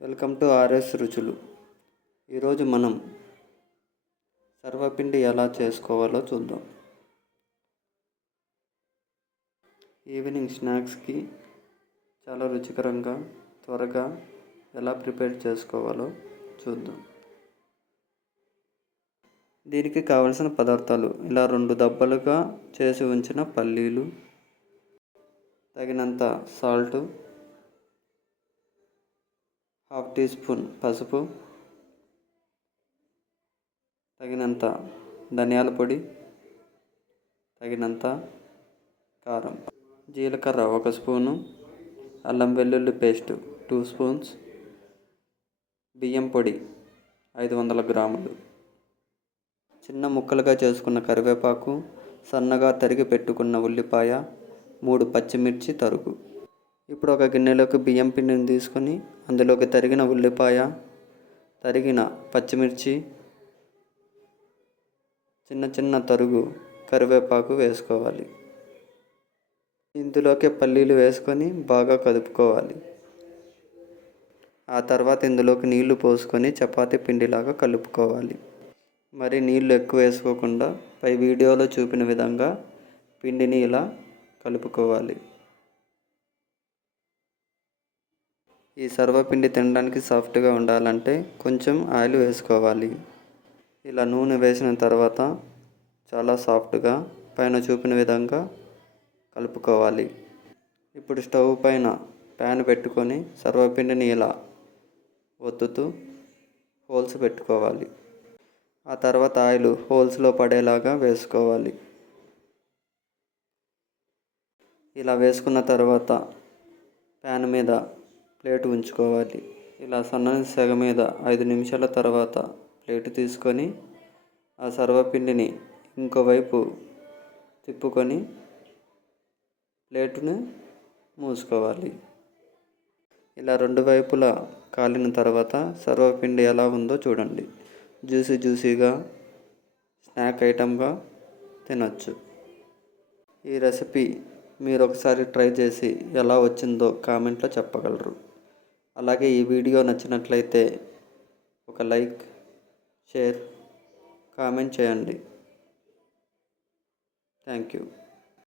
Welcome to RS రుచులు. ఈరోజు మనం సర్వపిండి ఎలా చేసుకోవాలో చూద్దాం. ఈవినింగ్ స్నాక్స్కి చాలా రుచికరంగా త్వరగా ఎలా ప్రిపేర్ చేసుకోవాలో చూద్దాం. దీనికి కావలసిన పదార్థాలు ఇలా రెండు దబ్బలుగా చేసి ఉంచిన పల్లీలు తగినంత సాల్టు హాఫ్ టీ స్పూన్ పసుపు తగినంత ధనియాల పొడి తగినంత కారం జీలకర్ర ఒక స్పూను అల్లం వెల్లుల్లి పేస్ట్ టూ స్పూన్స్ బియ్యం పొడి ఐదు వందల గ్రాములు. చిన్న ముక్కలుగా చేసుకున్న కరివేపాకు సన్నగా తరిగి పెట్టుకున్న ఉల్లిపాయ మూడు పచ్చిమిర్చి తరుగు. ఇప్పుడు ఒక గిన్నెలోకి బియ్యం పిండిని తీసుకొని అందులోకి తరిగిన ఉల్లిపాయ తరిగిన పచ్చిమిర్చి చిన్న చిన్న తరుగు కరివేపాకు వేసుకోవాలి. ఇందులోకి పల్లీలు వేసుకొని బాగా కదుపుకోవాలి. ఆ తర్వాత ఇందులోకి నీళ్ళు పోసుకొని చపాతీ పిండిలాగా కలుపుకోవాలి. మరి నీళ్ళు ఎక్కువ వేసుకోకుండా పై వీడియోలో చూపిన విధంగా పిండిని ఇలా కలుపుకోవాలి. ఈ సర్వపిండి తినడానికి సాఫ్ట్గా ఉండాలంటే కొంచెం ఆయిల్ వేసుకోవాలి. ఇలా నూనె వేసిన తర్వాత చాలా సాఫ్ట్గా పైన చూపిన విధంగా కలుపుకోవాలి. ఇప్పుడు స్టవ్ పైన ప్యాన్ పెట్టుకొని సర్వపిండిని ఇలా ఒత్తుతూ హోల్స్ పెట్టుకోవాలి. ఆ తర్వాత ఆయిల్ హోల్స్లో పడేలాగా వేసుకోవాలి. ఇలా వేసుకున్న తర్వాత ప్యాన్ మీద ప్లేట్ ఉంచుకోవాలి. ఇలా సన్నని సెగ మీద ఐదు నిమిషాల తర్వాత ప్లేట్ తీసుకొని ఆ సర్వపిండిని ఇంకోవైపు తిప్పుకొని ప్లేటును మూసుకోవాలి. ఇలా రెండు వైపులా కాలిన తర్వాత సర్వపిండి ఎలా ఉందో చూడండి. జ్యూసీ జ్యూసీగా స్నాక్ ఐటమ్గా తినచ్చు. ఈ రెసిపీ మీరు ఒకసారి ట్రై చేసి ఎలా వచ్చిందో కామెంట్లో చెప్పగలరు. అలాగే ఈ వీడియో నచ్చినట్లయితే ఒక లైక్ షేర్ కామెంట్ చేయండి. Thank you.